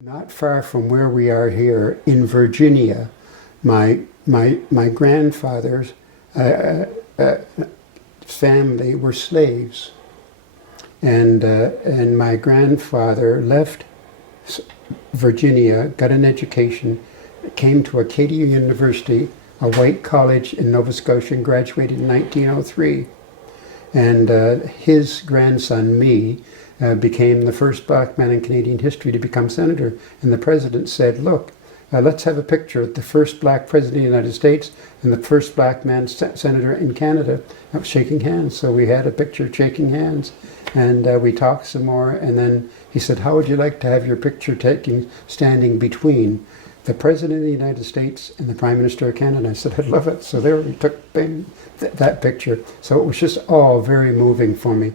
Not far from where we are here in Virginia, my grandfather's family were slaves, and my grandfather left Virginia, got an education, came to Acadia University, a white college in Nova Scotia, and graduated in 1903. And his grandson, me, became the first black man in Canadian history to become senator. And the president said, look, let's have a picture of the first black president of the United States and the first black man senator in Canada shaking hands. So we had a picture shaking hands, and we talked some more. And then he said, how would you like to have your picture standing between the President of the United States and the Prime Minister of Canada? I said, I'd love it. So there we took that picture. So it was just all very moving for me.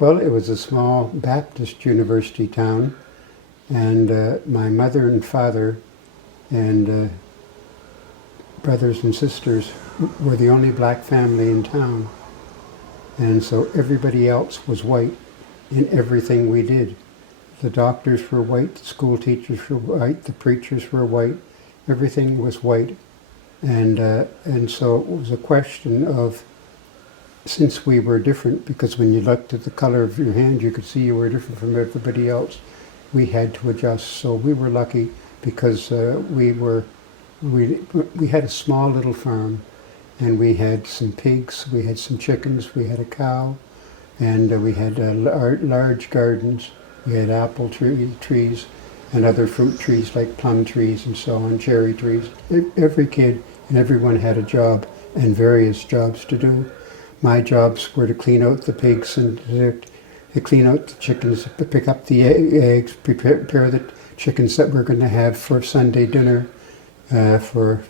Well, it was a small Baptist university town, and my mother and father and brothers and sisters were the only black family in town. And so everybody else was white in everything we did. The doctors were white, the school teachers were white, the preachers were white, everything was white. And so it was a question of, since we were different, because when you looked at the color of your hand, you could see you were different from everybody else, we had to adjust. So we were lucky because we had a small little farm, and we had some pigs, we had some chickens, we had a cow, and we had large gardens. We had apple trees and other fruit trees like plum trees and so on, cherry trees. Every kid and everyone had a job and various jobs to do. My jobs were to clean out the pigs and to clean out the chickens, pick up the eggs, prepare the chickens that we're going to have for Sunday dinner, carry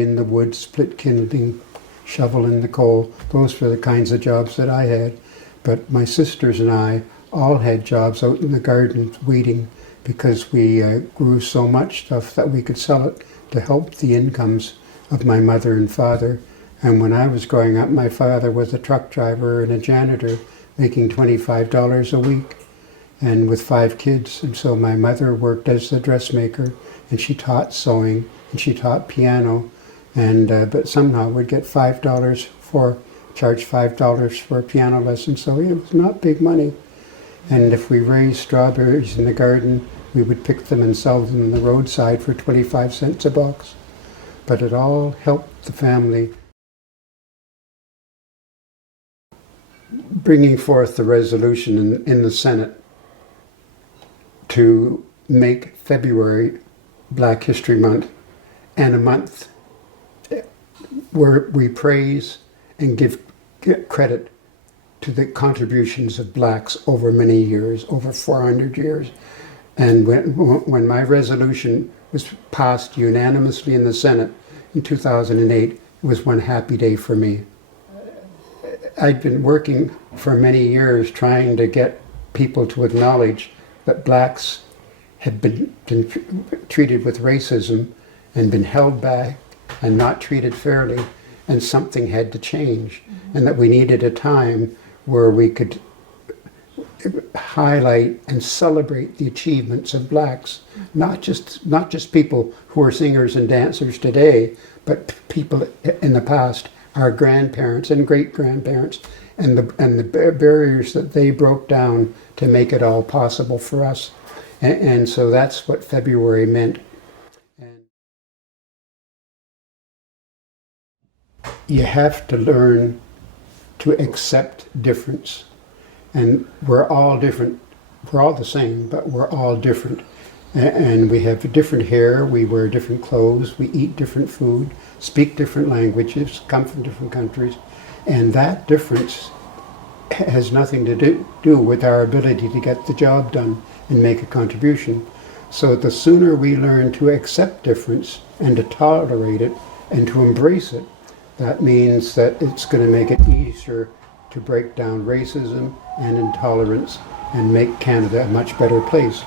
in the wood, split kindling, shovel in the coal. Those were the kinds of jobs that I had. But my sisters and I all had jobs out in the garden weeding, because we grew so much stuff that we could sell it to help the incomes of my mother and father. And when I was growing up, my father was a truck driver and a janitor, making $25 a week, and with 5 kids. And so my mother worked as a dressmaker, and she taught sewing, and she taught piano, and but somehow would get charge $5 for a piano lesson. So it was not big money. And if we raised strawberries in the garden, we would pick them and sell them on the roadside for 25 cents a box. But it all helped the family. Bringing forth the resolution in the Senate to make February Black History Month, and a month where we praise and give credit to the contributions of blacks over many years, over 400 years. And when my resolution was passed unanimously in the Senate in 2008, it was one happy day for me. I'd been working for many years trying to get people to acknowledge that blacks had been treated with racism and been held back and not treated fairly, and something had to change, and that we needed a time where we could highlight and celebrate the achievements of blacks, not just people who are singers and dancers today, but people in the past, our grandparents and great-grandparents, and the barriers that they broke down to make it all possible for us. And so that's what February meant. And you have to learn to accept difference. And we're all different. We're all the same, but we're all different. And we have different hair, we wear different clothes, we eat different food, speak different languages, come from different countries. And that difference has nothing to do with our ability to get the job done and make a contribution. So the sooner we learn to accept difference and to tolerate it and to embrace it, that means that it's going to make it easier to break down racism and intolerance and make Canada a much better place.